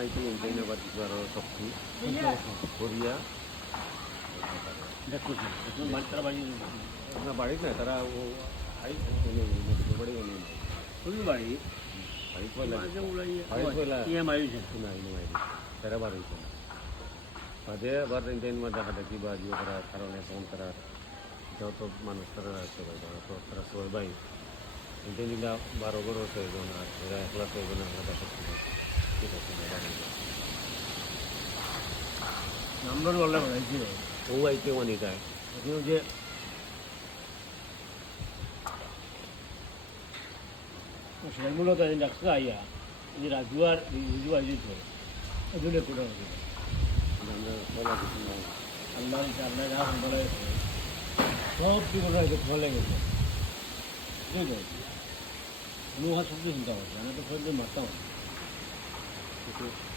আইতে ইন্টারনেট বা কিছু আরও শক্তি করিয়া তারা বাড়ি না বাড়ির না তারা ও বাড়ি শুধু বাড়ি বাড়ি পয়লা না তারা বার হয়েছে না বাদে আবার ইন্টারনেট দেখাদেখি বা ইয়ে করার কারণে তখন তারা যত মানুষ তারা আসতে পারে তো তারা সবাই ভাই ইন্টারনেটটা 12 প্রয়োজন আর এরা একলা প্রয়োজন আমরা দেখা ঠিক আছে নাম্বার বললাম বাড়াইছি ও আইতে অনেক আয় এখন যে সেটা মূলত ডাক্তার আইয়া যে রাজু আর রিজু আইজিত দুটো কোটা হবে আল্লাহ আল্লাহ যা বলে সব কি কোটা ফলে গেছে ঠিক আছে কোনো হাত শব্দ শুনতে হবে আমি তো ফলে মারতাম